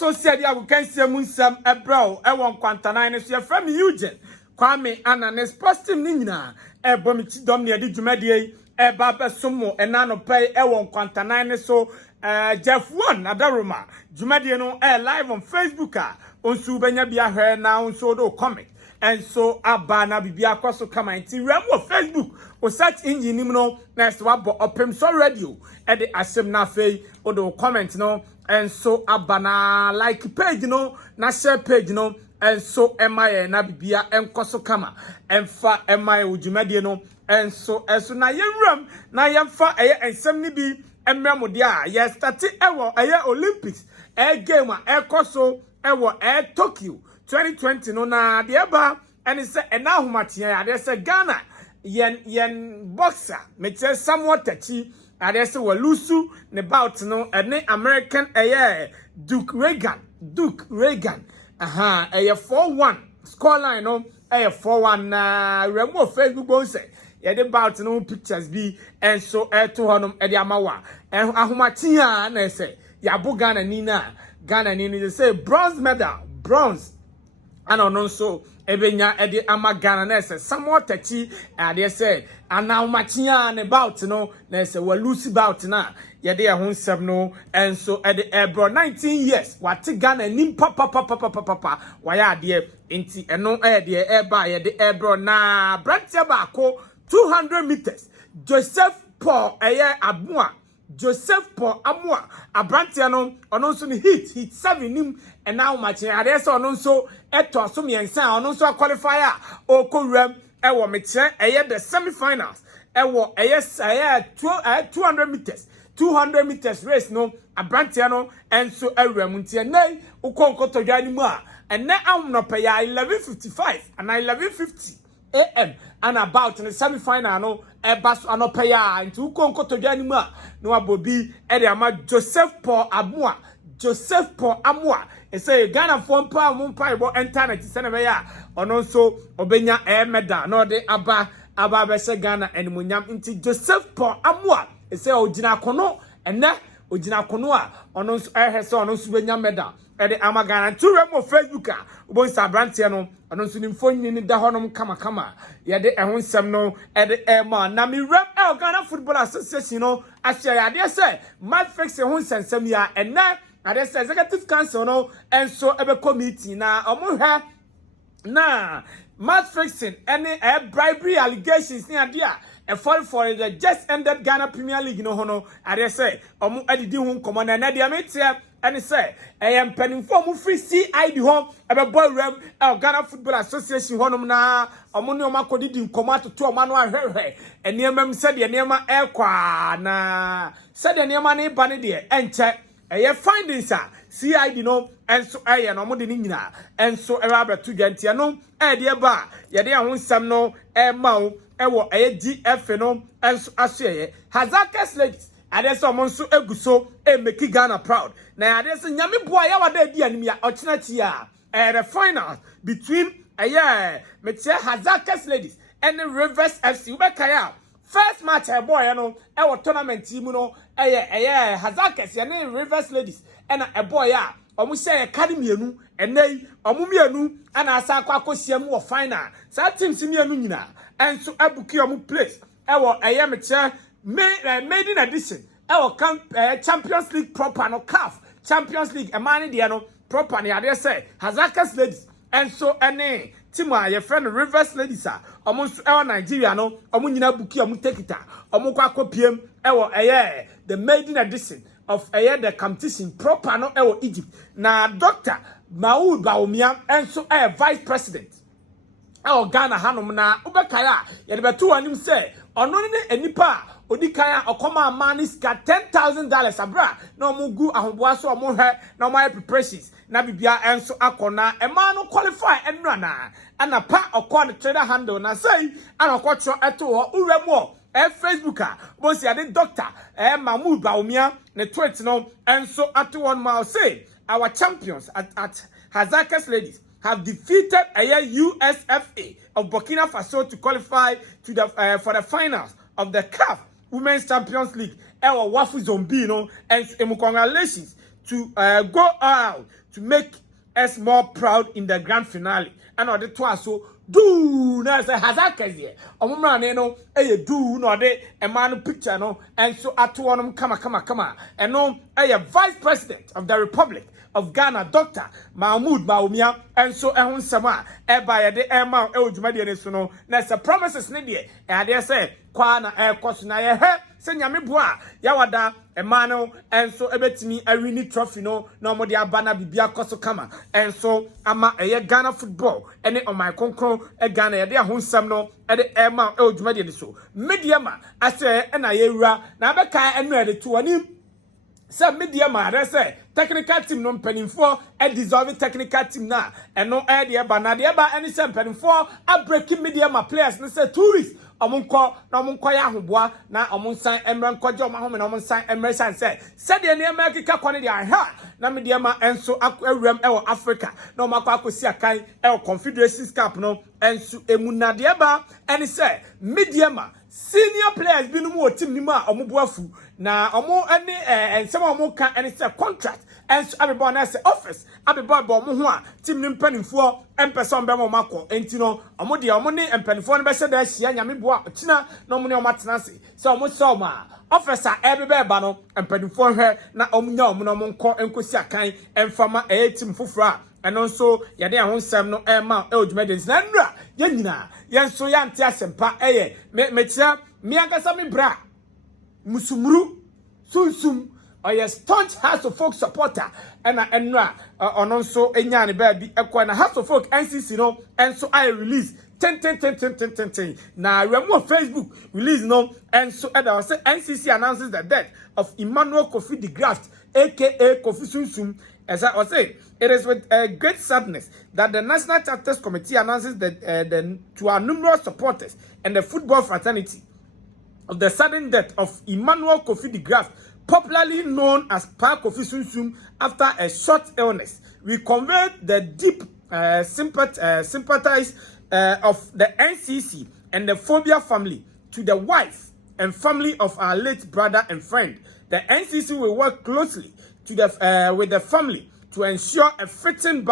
so said ya can see munsam ebro e won kwanta nine so from Eugene Kwame Ananes posting nina e bomiti dom ne de dwumadie e ba besomo e na no pay e won kwanta nine so Jeff One Adaroma dwumadie no e live on Facebook onsu benya bia hwe na onsu do comment and so abana bibia kwaso kama nti remo Facebook o search engine nim no na so abo opem so radio e de asem na fei o do comment no and so abana like page no na share page no and so emaye na bibia enkoso kama emfa emaye udwumadie no and so na yewram na yemfa eye ensem ni bi emremode a ye start ewo eye Olympics game a ekoso ewo Tokyo 2020 no na de eba ene se ena homatia ya de se Ghana yen boxer meche somewhat tachi ade se walusu ne bout no ene American Duke Reagan eye 4-1 scoreline no eye 4-1 na remo Facebook bon se ye de bout no pictures bi and so to honum e de amawa ahomatia na se ya bo Ghana ni they say bronze medal and on so ebenya e de ama Ghana na se somewhat tachi ade se anahomatia ne bout no na se walusi bout na ye de ho nsem no and so e de ebro 19 years what Ghana nim papa waya ade enti eno e de eba ye de ebro na brantia ba ko 200 meters Joseph Paul Amua abrantia no ono nso ni hit 7 nim and now match ade se ono nso eto so miensa ono nso qualifier o kowram e wo meche the semi-finals e wo 200 meters race no abrantia no enso awram ntia nei ukonkoto dwa ni mu a enne ahumnopa ya 11:55 and 11:50 AM and about in the semi-final no ebas anopa ya nti ukonkoto dwa ni mu a no abobi e de ama Joseph Paul Amua e say Ghana fompa mumpa ebo internet se na be ya ono nso obenya medal no de aba be se Ghana animunyam nti Joseph Paul Amua e say ogina kono enne ogina kono a ono nso ehese ono nso benya medal e de ama Ghana to remo Facebook a obo nsa brantie no ono nso ni mfonyi ni da honom kama ye de ehon nsem no e de ema na mi rem Ghana Football Association no asia ya de say match fix ehon nsem ya enne ade say executive council no enso ebe committee na omuhwe na match fixing any bribery allegations ni ade a fall for the just ended Ghana Premier League no hono ade say omu adidi hu nkomo na de ametia and say penifo mu free CID home ebe boy rem Ghana Football Association honom na omo ne oma kodidi nkomo atoto oma no ahwehwe eniemam se de eniema ekwa na se de eniema ne ba ne de enche findings CID no enso no mo de ni nyina enso abeto dwantia no de ba ye de ho nsam no mawo ewo GF no enso aso Hazakes Ladies ade so mo nso eguso make Ghana proud na ade so nyame boa ya wada di anim ya ochinachi the final between metia Hazakes Ladies and Rivers FC ubekaya first match boy no tournament team no Hazakes ne Rivers Ladies and a boy omu say academy enu enei omu mienu ana asa akosiam wo final sa teams mienu nyina enso abuki omu place metia maiden edition Champions League proper no CAF Champions League emani de no proper ne ade say Hazakes Ladies and so ene team your friend Rivers Ladies omo nso Nigeria no omo nyina buki omo tekita omo kwa kopiem the maiden edition of the competition proper no Egypt na Dr. Maud Baumia and so vice president Ghana hanom na ubekaya ye de beto anim say ono ne enipa odikaya okoma manis ka $10,000 abra na omugu ahoboa so omohwe na omo preparations na bibia enso akona ema no qualify enra na ana pa okon trader handle na say ana okotro eto ho uremo Facebook mo si ade Dr. Mahmoud Baumia ne tweet no enso ato one mile say our champions at Hazakes Ladies have defeated USFA of Burkina Faso to qualify to the for the finals of the CAF Women's Champions League. Wafu Zombie, and congratulations to go out to make us more proud in the grand finale. And or the twice so do na say hazakazie omumrane no do no de a man picture no and so atonom kama and no vice president of the Republic of Ghana, Dr. Mahmoud Bawumia, and so ehun sama by the Emma Ejumadi ne so no na say promises ne de e de say kwa na koso na ye he se nyame boa yawada emano and so ebetimi awini trophy no na mo de abana bibia koso kama and so ama Ghana football ene on my konkron Ghana ye de ehun sam no e de Emma Ejumadi ne so media ma ase na ye wura na abeka enu e de to ani se media ma re say technical team no mpanimfo dissolve technical team na eno de ba na de ba any se mpanimfo a breaking media ma players no say tourists omunko na omunko ya ahoboa na omunsan emre nkoje omahome na omunsan emre san se de ne makika kwone de aha na media ma enso awuram ewo Africa na omakwa akosi akan ewo Confederation Cup no enso emunade ba eni se media ma senior players bi no mo team ni ma omoboafu na omo eni ensem omo kan eni se contract enso abebo na se office abebo bo mo ho a team ni mpanimfo empese be mo makọ enti no omo de omo ni mpanimfo no be se da hia nyame boa tina na omo ni omo tenase se omo so ma officer ebebe ba no mpanimfo hwe na omo nya omo no omo nko enkosi akan emfama team foforo eno nso yade ahonsem no ma Ejumadi na nra ye nyina ye nso ya nte asempa metia miagasa me bra musumuru sunsum oye staunch House of Folk supporter ena enra ono nso enya ne ba bi ekwa na House of Folk NCC no enso I release 10 na remo Facebook release no enso eda was NCC announces the death of Emmanuel Kofi de Graft aka Kofi Sunsum. As I was saying, it is with great sadness that the National Chapters Committee announces that to our numerous supporters and the football fraternity of the sudden death of Emmanuel Kofi de Graft, popularly known as Pa Kofi Sunsum, after a short illness. We convey the deep sympathies of the NCC and the Phobia family to the wife and family of our late brother and friend. The NCC will work closely with the family to ensure a fitting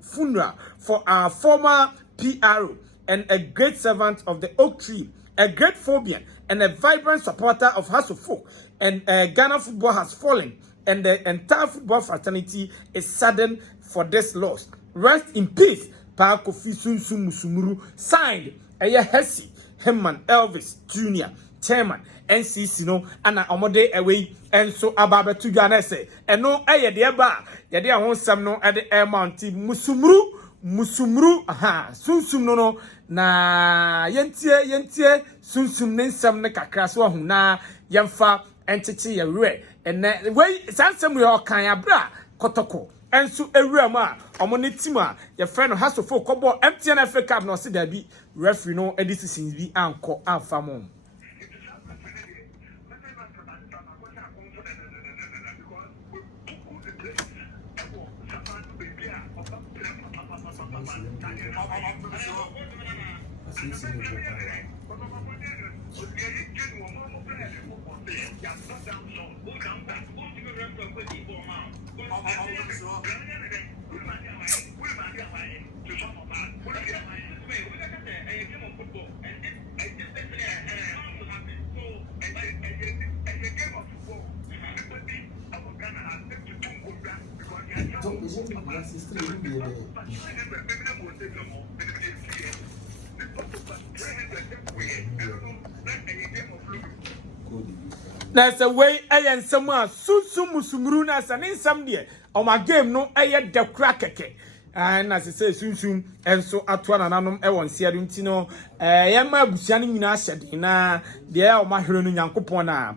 funeral for our former PRO and a great servant of the Oak Tree, a great Phobian and a vibrant supporter of House of Folk. And Ghana football has fallen, and the entire football fraternity is saddened for this loss. Rest in peace, Pa Kofi Sunsum Musumuru. Signed, Hesi Hemman Elvis Jr. Chairman NCC no ana omode away enso ababe tu gwanese eno de ba ye de ahonsam no de mount musumru aha sunsum no na yentie sunsum ne nsam ne kakra so hu na yemfa entete ye we ene we sansam we okan abra kotoko enso ewuram a omo ne team a ye friend no House of Folk kobo MTN Africa Cup no se da bi referee no decisions bi anko afamo. Na se way ayen sama sunsum musumuru na sa nsam de o ma game no aye de kra keke na se sunsum enso ato nananom e won sia nti no ye ma abusia no nyina hyede na de o ma hwere no nyankopon na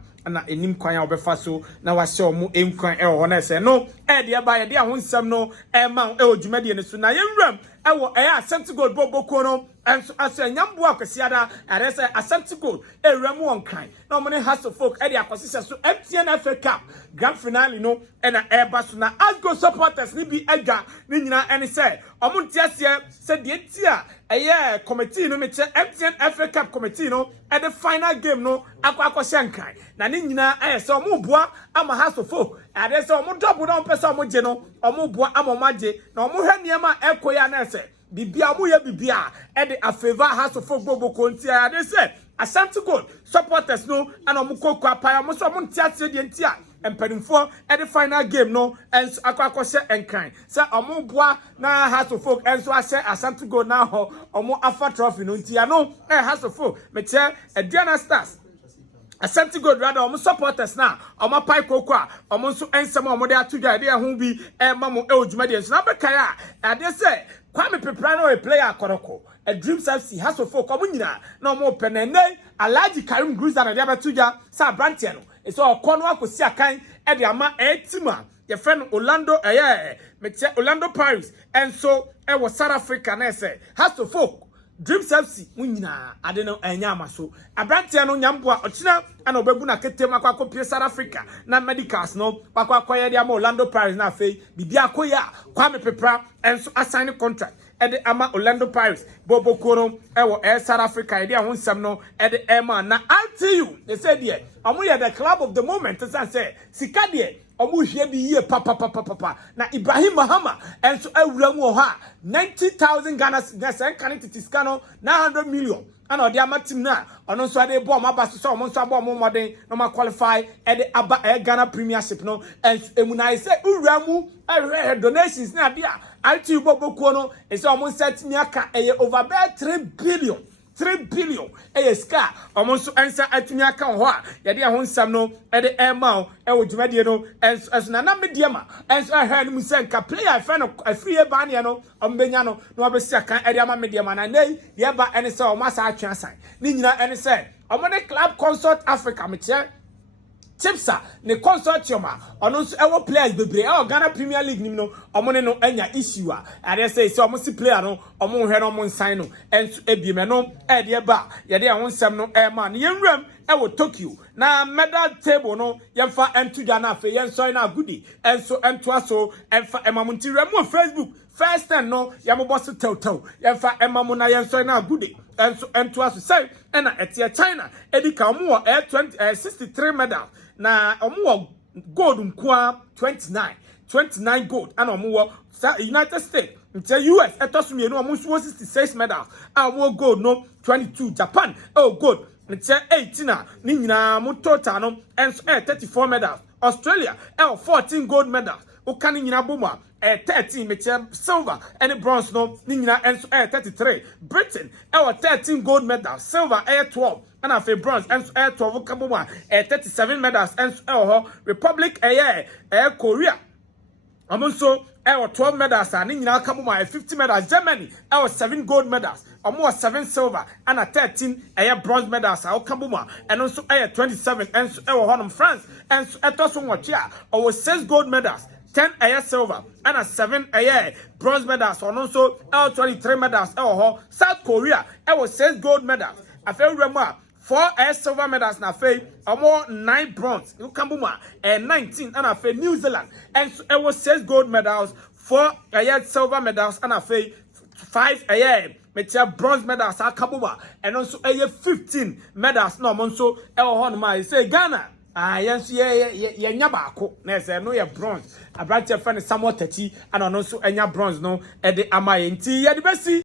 enim kwan a obefa so na wa hye o mu enkwan e wo na se no de ba ye de ahonsam no ma Ejumadi ne so na ye nwram e wo Asante Gold boboko no enso aso nyambo akwasiada arese Asante Gold ewram won kan na mo ne House of Folk de akosise so MTN Africa Cup grand finale no na eba so na Asgo supporters ni bi aga ni nyina ene se omo ntiase se de tia committee no meche MTN FA Cup committee no at the final game no akwa shankai na ne nyina so mo boa ama hasofo ade so mo double don pesa mo je no omo boa ama maje na omo hwe niam ekoya na se bibia mo ye bibia e de afavor hasofo gbogbo konti ade se Asante Gold supporters no and omo kwa pa mo so mo ntiase de ntia empanimfo e the final game no enso akwa enkan se omo boa na hasofo enso ase Asante Gold na ho omo afa trophy no ntia no hasofo me che Aduana Stars Asante Gold rather omo supporters na omo pai koko a omo nso ensem omo de atudwa de ho bi ma mo ejuma de nso na be kai a ade se Kwame Pepra no a player koroko a Dreams FC has of folk communina no more penene Alaji Karim Gruza na de abatuja sa brantia no so okono akosi akan e de ama etima your friend Orlando meche Orlando Paris and so e was South Africa na say has of folk Dreams FC munyina ade no enya amaso abrantia no nyamboa ochina ana obebu na ketem akwa South Africa na medicals no akwa ye de ama Orlando Paris na fei bibia akoya Kwame Pepra enso assign contract ede ama Orlando Paris bobo koro ewo South Africa ede ho nsem no ede ema na RTU they say there omo ye the club of the moment say sika there omo hwe bi ye papa na Ibrahim Mahama enso awura mu ho a 90,000 Ghana cedis kan titiska no 900 million ana odi ama team na ono so ade bo ma baso so omo so abo mo modern no ma qualify ede aba Ghana Premiership no enso emunai say ura mu donations na dia RTU bobokuo no ese omo set mi aka over 3 billion ska omo so ensa atumi aka ho a ye de ho nsam no e de ema e wo dwumade no enso na media ma enso ahwa no musenka player fa no afrie ba ne no ombenya no na obesi aka e de ama media ma na nei de ba ene se omo asa atwe asan ni nyina ene se omo de Club Consort Africa me che Chipsa ne consortium a ono nso ewo players bebre Ghana Premier League nim no omo ne no anya issue a ade say omo si player no omo hwe no omo nsan no enso ebieme no e de ba ye de ho nsem no ma ne yenwram ewo Tokyo na medal table no yemfa entudwa na afa yenso na goodie enso entoaso emfa emamunti remu Facebook first time no yamoboso tew yemfa emamu na yenso na goodie enso entoaso say na etia China edika omo 63 medals na omo gold nkwa 29 gold and omo United States until US etosumi no omo 66 medals omo gold no 22 Japan gold until 18 ni nyina mo total no enso 34 medals Australia 14 gold medals ukani nyina boma 13 meche silver and bronze no ni nyina enso 33 Britain 13 gold medals silver 12 and a bronze and 12 kaboma 37 medals and Republic Korea amonso 12 medals and nyina kaboma 50 medals Germany 7 gold medals almost 7 silver and 13 bronze medals kaboma and also 27 and honum France and etoso nwachia 6 gold medals 10 silver and 7 bronze medals and also 23 medals South Korea 6 gold medals afewrema 4 silver medals na fe more 9 bronze ukambuma 19 and a New Zealand and it was 6 gold medals 4 silver medals and a 5 metia bronze medals akabuma and also 15 medals no monso honma say Ghana yenso ye nya baako na say no ye bronze abrante friend Samuel Tati and also enya bronze no e de amaye nti ye de besi